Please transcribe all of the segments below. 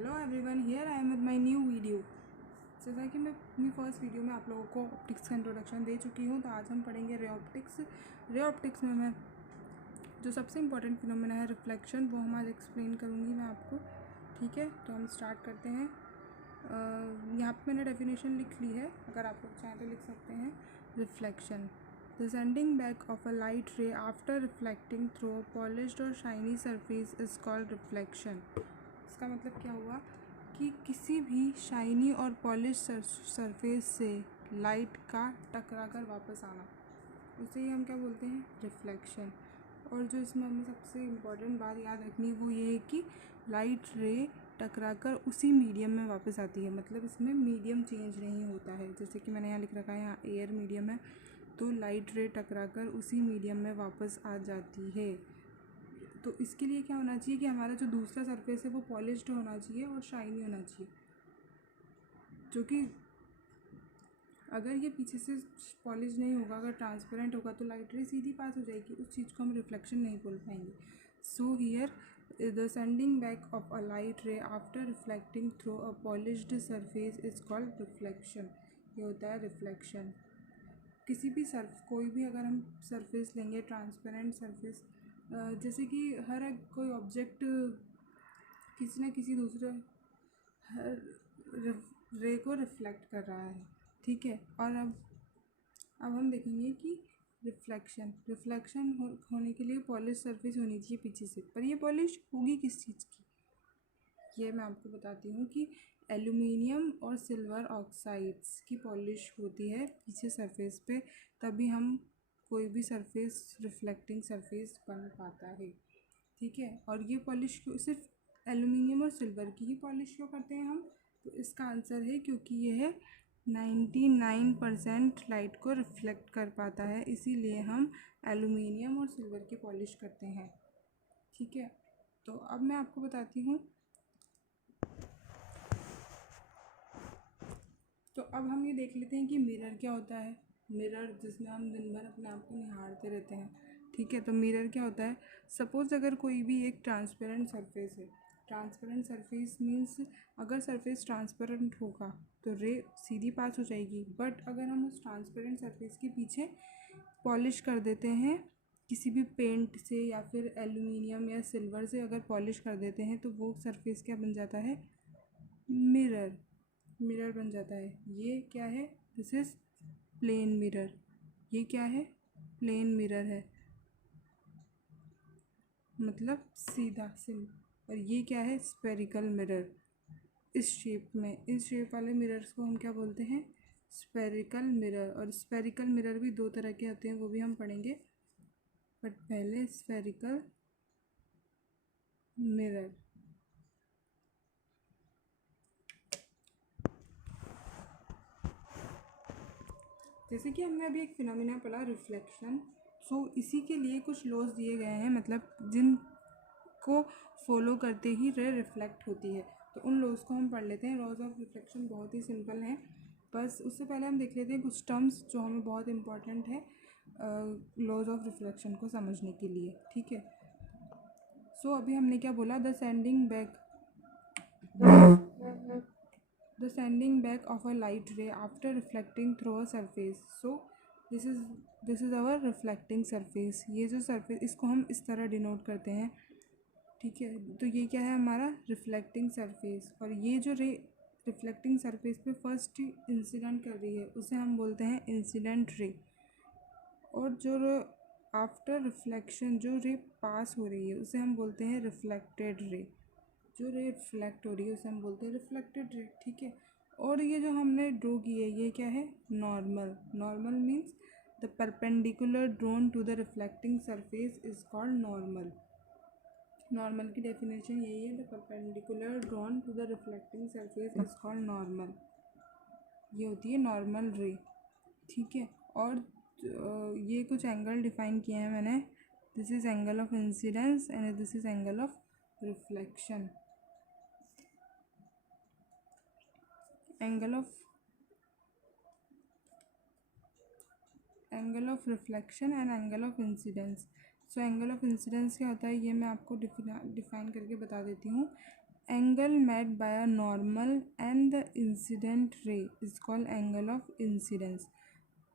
Hello everyone, here I am with my new video. जैसा कि मैं अपनी फर्स्ट वीडियो में आप लोगों को ऑप्टिक्स का इंट्रोडक्शन दे चुकी हूँ, तो आज हम पढ़ेंगे रे ऑप्टिक्स। रे ऑप्टिक्स में मैं जो सबसे इम्पोर्टेंट फिनोमेना है रिफ्लेक्शन, वो हम आज एक्सप्लेन करूँगी मैं आपको। ठीक है, तो हम स्टार्ट करते हैं। यहाँ पे मैंने डेफिनेशन लिख ली है, अगर आप लोग चाहें तो लिख सकते हैं। Reflection, the sending back of a light ray after reflecting through a polished और shiny surface is called reflection. इसका मतलब क्या हुआ कि किसी भी शाइनी और पॉलिश सरफेस से लाइट का टकरा कर वापस आना, उसे ही हम क्या बोलते हैं, रिफ्लेक्शन। और जो इसमें हमें सबसे इम्पॉर्टेंट बात याद रखनी है वो ये है कि लाइट रे टकरा कर उसी मीडियम में वापस आती है। मतलब इसमें मीडियम चेंज नहीं होता है, जैसे कि मैंने यहाँ लिख रखा है, यहाँ एयर मीडियम है, तो लाइट रे टकरा कर उसी मीडियम में वापस आ जाती है। तो इसके लिए क्या होना चाहिए कि हमारा जो दूसरा सरफेस है वो पॉलिश्ड होना चाहिए और शाइनी होना चाहिए, जो कि अगर ये पीछे से पॉलिश नहीं होगा, अगर ट्रांसपेरेंट होगा, तो लाइट रे सीधी पास हो जाएगी, उस चीज़ को हम रिफ्लेक्शन नहीं बोल पाएंगे। So here the sending back of a light ray after reflecting through a polished surface is called reflection. ये होता है रिफ्लेक्शन। किसी भी कोई भी अगर हम सरफेस लेंगे, ट्रांसपेरेंट सरफेस, जैसे कि हर एक कोई ऑब्जेक्ट किसी न किसी दूसरे रे को रिफ्लेक्ट कर रहा है। ठीक है, और अब हम देखेंगे कि रिफ्लेक्शन होने के लिए पॉलिश सरफेस होनी चाहिए पीछे से, पर ये पॉलिश होगी किस चीज़ की, ये मैं आपको बताती हूँ कि एल्यूमिनियम और सिल्वर ऑक्साइड्स की पॉलिश होती है पीछे सरफेस पे, तभी हम कोई भी सरफेस रिफ्लेक्टिंग सरफेस बन पाता है। ठीक है, और ये पॉलिश सिर्फ एल्यूमिनियम और सिल्वर की ही पॉलिश क्यों करते हैं हम, तो इसका आंसर है क्योंकि यह 99% लाइट को रिफ्लेक्ट कर पाता है, इसीलिए हम एल्यूमिनियम और सिल्वर की पॉलिश करते हैं। ठीक है, तो अब मैं आपको बताती हूँ। तो अब हम ये देख लेते हैं कि मिरर क्या होता है। मिरर जिसमें हम दिन भर अपने आप को निहारते रहते हैं। ठीक है, तो मिरर क्या होता है, सपोज़ अगर कोई भी एक ट्रांसपेरेंट सरफेस है, ट्रांसपेरेंट सरफेस मीन्स अगर सरफेस ट्रांसपेरेंट होगा तो रे सीधी पास हो जाएगी, बट अगर हम उस ट्रांसपेरेंट सरफेस के पीछे पॉलिश कर देते हैं किसी भी पेंट से या फिर एल्यूमिनियम या सिल्वर से अगर पॉलिश कर देते हैं, तो वो सरफेस क्या बन जाता है, मिरर। मिरर बन जाता है। ये क्या है, दिस इज़ प्लेन मिरर। ये क्या है, प्लेन मिरर है, मतलब सीधा सिम। और ये क्या है, स्फेरिकल मिरर। इस शेप में, इस शेप वाले मिरर्स को हम क्या बोलते हैं, स्फेरिकल मिरर। और स्फेरिकल मिरर भी दो तरह के होते हैं, वो भी हम पढ़ेंगे, बट पहले स्फेरिकल मिरर। जैसे कि हमने अभी एक फिनोमिना पढ़ा रिफ्लेक्शन, सो इसी के लिए कुछ लॉज दिए गए हैं, मतलब जिनको फॉलो करते ही रे रिफ्लेक्ट होती है, तो उन लॉज को हम पढ़ लेते हैं। लॉज ऑफ रिफ्लेक्शन बहुत ही सिंपल हैं, बस उससे पहले हम देख लेते हैं कुछ टर्म्स जो हमें बहुत इंपॉर्टेंट है लॉज ऑफ रिफ्लेक्शन को समझने के लिए। ठीक है, सो अभी हमने क्या बोला, the sending back of a light ray after reflecting through a surface. So this is our reflecting surface. ये जो surface, इसको हम इस तरह डिनोट करते हैं। ठीक है, तो ये क्या है, हमारा रिफ्लेक्टिंग सरफेस। और ये जो रे रिफ्लेक्टिंग सरफेस पे फर्स्ट इंसिडेंट कर रही है, उसे हम बोलते हैं इंसिडेंट रे। और जो आफ्टर रिफ्लेक्शन जो रे पास हो रही है, उसे हम बोलते हैं रिफ्लेक्टेड रे। जो रे रिफ्लेक्ट हो रही है उसे हम बोलते हैं रिफ्लेक्टेड रे। ठीक है, और ये जो हमने ड्रॉ की है, ये क्या है, normal. Normal means the perpendicular drawn to the reflecting surface is called normal. Normal की डेफिनेशन यही है, the perpendicular drawn to the reflecting surface is called normal. ये होती है नॉर्मल रे। ठीक है, और ये कुछ एंगल डिफाइन किए हैं मैंने। This is angle of incidence and this is angle of reflection. Angle of reflection and angle of incidence. So angle of incidence क्या होता है, ये मैं आपको डिफाइन करके बता देती हूँ। Angle made by a normal and the incident रे is called angle of incidence.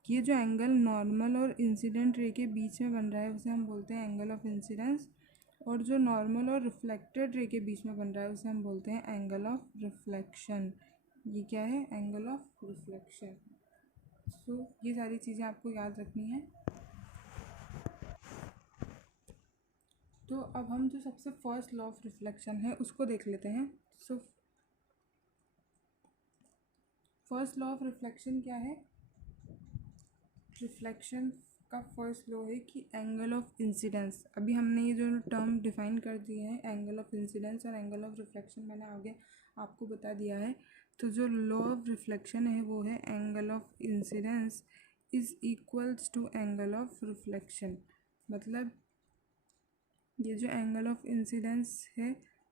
ये जो एंगल नॉर्मल और इंसिडेंट रे के बीच में बन रहा है उसे हम बोलते हैं एंगल ऑफ इंसिडेंस, और जो नॉर्मल और रिफ्लेक्टेड रे के बीच में बन रहा है उसे हम बोलते हैं एंगल ऑफ रिफ्लेक्शन। ये क्या है? Angle of reflection. सो ये सारी चीज़ें आपको याद रखनी है। तो अब हम जो सबसे फर्स्ट लॉ ऑफ रिफ्लेक्शन है उसको देख लेते हैं। So first law of reflection क्या है? रिफ्लेक्शन का फर्स्ट लॉ है कि एंगल ऑफ इंसिडेंस। अभी हमने ये जो टर्म डिफाइन कर दिए हैं एंगल ऑफ इंसिडेंस और एंगल ऑफ रिफ्लेक्शन, मैंने आगे आपको बता दिया है। तो जो लॉ ऑफ रिफ्लेक्शन है वो है angle of incidence is equals to angle of reflection. मतलब ये जो एंगल ऑफ इंसिडेंस है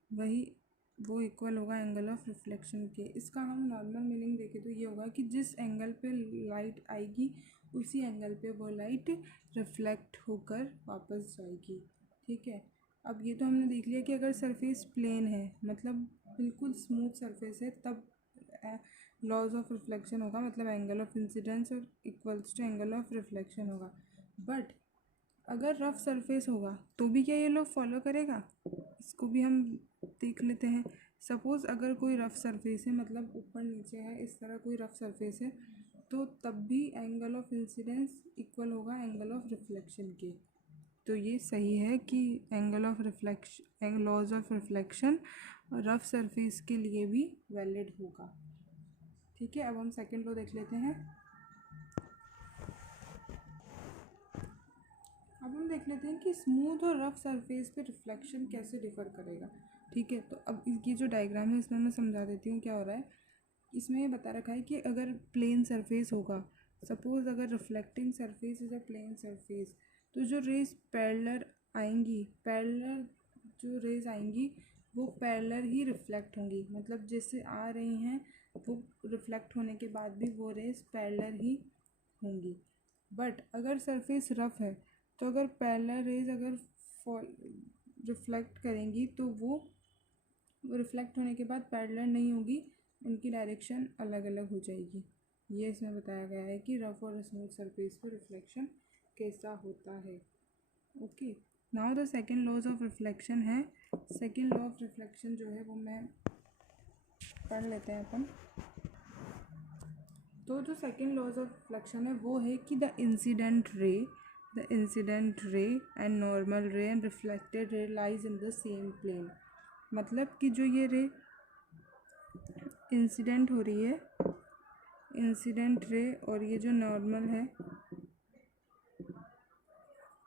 वो इक्वल होगा एंगल ऑफ रिफ्लेक्शन के। इसका हम नॉर्मल मीनिंग देखें तो ये होगा कि जिस एंगल पे लाइट आएगी उसी एंगल पे वो लाइट रिफ्लेक्ट होकर वापस जाएगी। ठीक है, अब ये तो हमने देख लिया कि अगर सरफेस प्लेन है, मतलब बिल्कुल स्मूथ सरफेस है, तब लॉज ऑफ रिफ्लेक्शन होगा, मतलब एंगल ऑफ इंसिडेंस और equals to angle of reflection होगा। बट अगर रफ सरफेस होगा तो भी क्या ये लोग फॉलो करेगा? इसको भी हम देख लेते हैं। सपोज़ अगर कोई रफ सरफेस है, मतलब ऊपर नीचे है, इस तरह कोई रफ सरफेस है, तो तब भी एंगल ऑफ इंसिडेंस इक्वल होगा एंगल ऑफ रिफ्लेक्शन के। तो ये सही है कि angle of reflection, laws of reflection rough surface के लिए भी वैलिड होगा। ठीक है, अब हम सेकेंड लॉ देख लेते हैं। अब हम देख लेते हैं कि स्मूथ और रफ सरफेस पे रिफ्लेक्शन कैसे डिफ़र करेगा। ठीक है, तो अब ये जो डायग्राम है इसमें मैं समझा देती हूँ क्या हो रहा है। इसमें ये बता रखा है कि अगर प्लेन सरफेस होगा, सपोज़ अगर reflecting surface is a plane surface, तो जो रेज पैरेलल आएंगी, पैरेलल जो रेज आएंगी वो पैरेलल ही रिफ्लेक्ट होंगी, मतलब जैसे आ रही हैं वो रिफ्लेक्ट होने के बाद भी वो रेज पैरेलल ही होंगी। बट अगर सरफेस रफ है तो अगर पैरेलल रेज अगर रिफ्लेक्ट करेंगी तो वो रिफ्लेक्ट होने के बाद पैरेलल नहीं होगी, उनकी डायरेक्शन अलग अलग हो जाएगी। ये इसमें बताया गया है कि रफ और स्मूथ सरफेस पर रिफ्लेक्शन कैसा होता है। Okay, now the second laws of reflection है। सेकेंड लॉ ऑफ रिफ्लेक्शन जो है वो मैं पढ़ लेते हैं अपन। तो जो सेकेंड लॉज ऑफ रिफ्लेक्शन है वो है कि the incident ray and normal ray and reflected ray lies in the same plane. मतलब कि जो ये रे इंसिडेंट हो रही है, इंसिडेंट रे, और ये जो नॉर्मल है,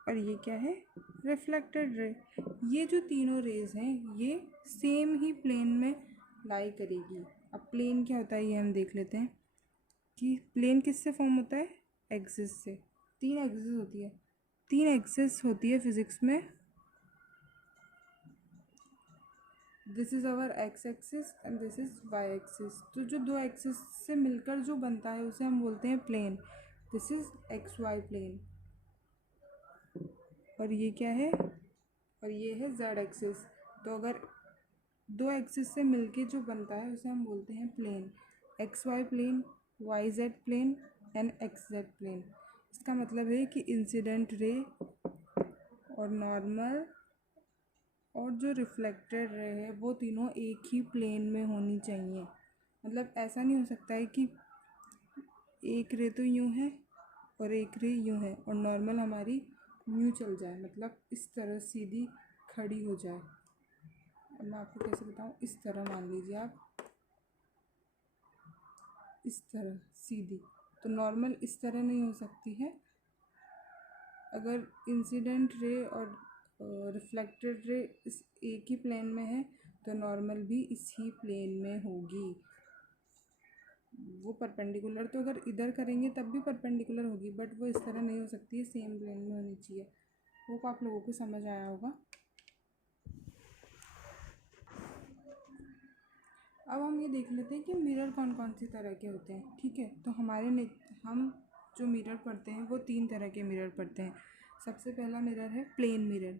और ये क्या है? रिफ्लेक्टेड रे, ये जो तीनों रेज हैं ये सेम ही प्लेन में लाई करेगी। अब प्लेन क्या होता है ये हम देख लेते हैं कि प्लेन किससे फॉर्म होता है? एक्सिस से। तीन एक्सिस होती है फिजिक्स में। This is our x axis and this is y axis. तो जो दो एक्सिस से मिलकर जो बनता है उसे हम बोलते हैं plane. This is x y plane, और ये क्या है? और ये है जेड एक्सिस। तो अगर दो एक्सिस से मिलके जो बनता है उसे हम बोलते हैं plane. X y plane, y z plane and x z plane. इसका मतलब है कि इंसिडेंट रे और नॉर्मल और जो रिफ्लेक्टेड रे है वो तीनों एक ही प्लेन में होनी चाहिए। मतलब ऐसा नहीं हो सकता है कि एक रे तो यूँ है और एक रे यूँ है और नॉर्मल हमारी यूँ चल जाए, मतलब इस तरह सीधी खड़ी हो जाए। अब मैं आपको कैसे बताऊँ, इस तरह मान लीजिए आप, इस तरह सीधी, तो नॉर्मल इस तरह नहीं हो सकती है। अगर इंसिडेंट रे और रिफ्लेक्टेड रे इस एक ही प्लेन में है तो नॉर्मल भी इसी प्लेन में होगी। वो परपेंडिकुलर तो अगर इधर करेंगे तब भी परपेंडिकुलर होगी, बट वो इस तरह नहीं हो सकती है, सेम प्लेन में होनी चाहिए। वो आप लोगों को समझ आया होगा। अब हम ये देख लेते हैं कि मिरर कौन कौन सी तरह के होते हैं। ठीक है, तो हम जो मिरर पढ़ते हैं वो तीन तरह के मिरर पढ़ते हैं। सबसे पहला मिरर है प्लेन मिरर।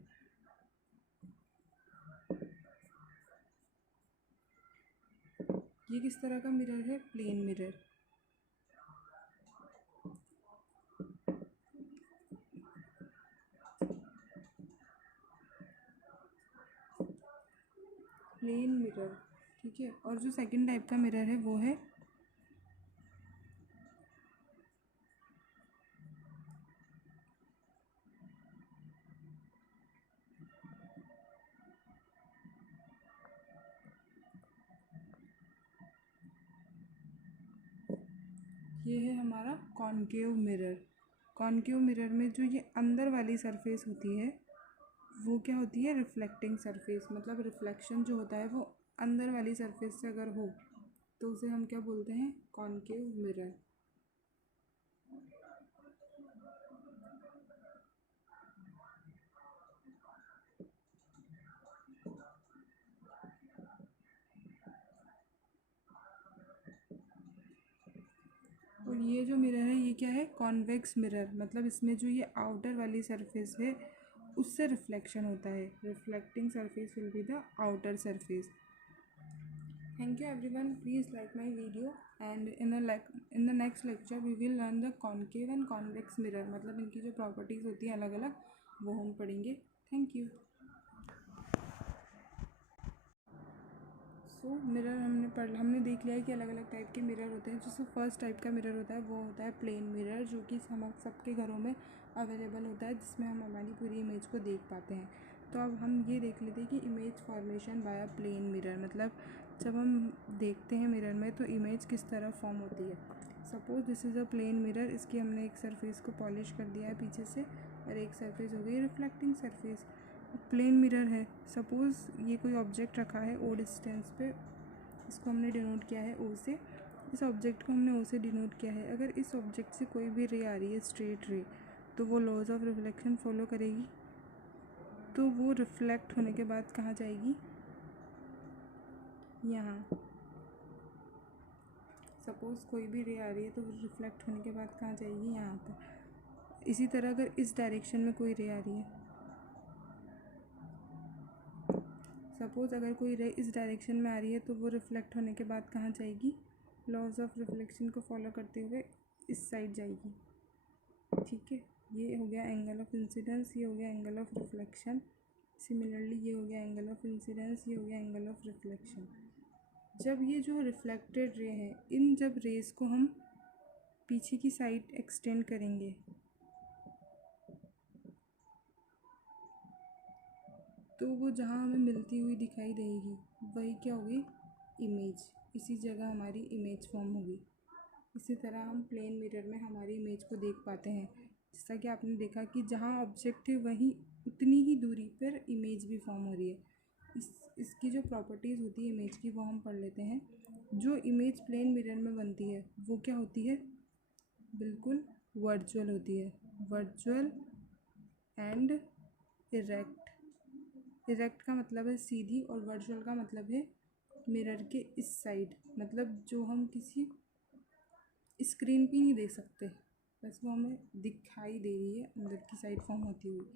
ये किस तरह का मिरर है? Plane mirror. प्लेन मिरर, ठीक है। और जो सेकंड टाइप का मिरर है वो है ये है हमारा कॉनकेव मिरर। कॉनकेव मिरर में जो ये अंदर वाली सरफेस होती है वो क्या होती है? Reflecting surface. मतलब रिफ्लेक्शन जो होता है वो अंदर वाली सरफेस से अगर हो तो उसे हम क्या बोलते हैं? Concave mirror. और ये जो मिरर है ये क्या है? Convex mirror. मतलब इसमें जो ये आउटर वाली सरफेस है उससे रिफ्लेक्शन होता है। Reflecting surface will be the outer surface. Thank you everyone. Please like my video and in the next lecture we will learn the concave and convex mirror। मतलब इनकी जो प्रॉपर्टीज़ होती हैं अलग अलग वो हम पढ़ेंगे। Thank you. सो मिरर हमने देख लिया है कि अलग अलग टाइप के मिरर होते हैं। जैसे फर्स्ट टाइप का मिरर होता है वो होता है प्लेन मिरर, जो कि हम सबके घरों में अवेलेबल होता है, जिसमें हम हमारी पूरी इमेज को देख पाते हैं। तो अब हम ये देख लेते हैं कि image formation by plane mirror. मतलब जब हम देखते हैं मिरर में तो इमेज किस तरह फॉर्म होती है। Suppose this is a plane mirror. इसकी हमने एक सरफेस को पॉलिश कर दिया है पीछे से और एक सरफेस हो गई रिफ्लेक्टिंग सरफेस। प्लेन मिरर है। सपोज़ ये कोई ऑब्जेक्ट रखा है ओ डिस्टेंस पे, इसको हमने डिनोट किया है ओ से। इस ऑब्जेक्ट को हमने ओ से डिनोट किया है। अगर इस ऑब्जेक्ट से कोई भी रे आ रही है, स्ट्रेट रे, तो वो लॉज ऑफ रिफ्लेक्शन फॉलो करेगी। तो वो रिफ्लेक्ट होने के बाद कहाँ जाएगी? यहाँ। सपोज़ कोई भी रे आ रही है तो रिफ्लेक्ट होने के बाद कहाँ जाएगी? यहाँ पर। इसी तरह अगर इस डायरेक्शन में कोई रे आ रही है, सपोज़ अगर कोई रे इस डायरेक्शन में आ रही है तो वो रिफ्लेक्ट होने के बाद कहाँ जाएगी? लॉज ऑफ रिफ्लेक्शन को फॉलो करते हुए इस साइड जाएगी, ठीक है। ये हो गया एंगल ऑफ इंसिडेंस, ये हो गया एंगल ऑफ रिफ्लेक्शन। सिमिलरली ये हो गया एंगल ऑफ इंसिडेंस, ये हो गया एंगल ऑफ रिफ्लेक्शन। जब ये जो रिफ्लेक्टेड रे है, इन जब रेस को हम पीछे की साइड एक्सटेंड करेंगे तो वो जहाँ हमें मिलती हुई दिखाई देगी वही क्या होगी? इमेज। इसी जगह हमारी इमेज फॉर्म होगी। इसी तरह हम प्लेन मिरर में हमारी इमेज को देख पाते हैं। जैसा कि आपने देखा कि जहाँ ऑब्जेक्ट है वहीं उतनी ही दूरी पर इमेज भी फॉर्म हो रही है। इसकी जो प्रॉपर्टीज़ होती है इमेज की वो हम पढ़ लेते हैं। जो इमेज प्लेन मिरर में बनती है वो क्या होती है? बिल्कुल वर्चुअल होती है। Virtual and erect. इरेक्ट का मतलब है सीधी और वर्चुअल का मतलब है मिरर के इस साइड। मतलब जो हम किसी स्क्रीन पे नहीं देख सकते, बस वो हमें दिखाई दे रही है अंदर की साइड फॉर्म होती हुई,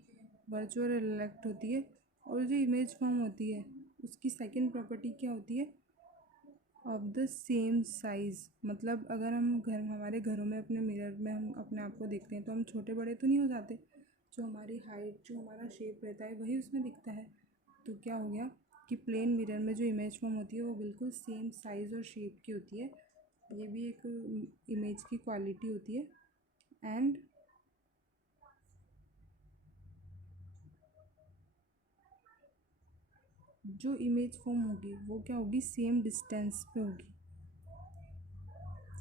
वर्चुअल इरेक्ट होती है। और जो इमेज फॉर्म होती है उसकी सेकंड प्रॉपर्टी क्या होती है? Of the same size. मतलब अगर हम हमारे घरों में अपने मिरर में हम अपने आप को देखते हैं तो हम छोटे बड़े तो नहीं हो जाते। जो हमारी हाइट, जो हमारा शेप रहता है वही उसमें दिखता है। तो क्या हो गया कि प्लेन मिरर में जो इमेज फॉर्म होती है वो बिल्कुल सेम साइज़ और शेप की होती है। ये भी एक इमेज की क्वालिटी होती है। एंड जो इमेज फॉर्म होगी वो क्या होगी? सेम डिस्टेंस पे होगी।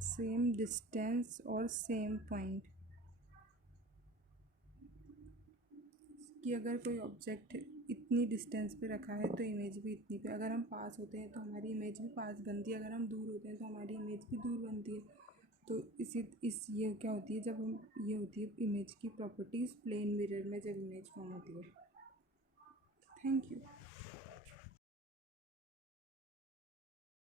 सेम डिस्टेंस और सेम पॉइंट। कि अगर कोई ऑब्जेक्ट इतनी डिस्टेंस पे रखा है तो इमेज भी इतनी पे। अगर हम पास होते हैं तो हमारी इमेज भी पास बनती है, अगर हम दूर होते हैं तो हमारी इमेज भी दूर बनती है। तो ये क्या होती है? जब हम ये होती है इमेज की प्रॉपर्टीज़ प्लेन मिरर में जब इमेज फॉर्म होती है। Thank you.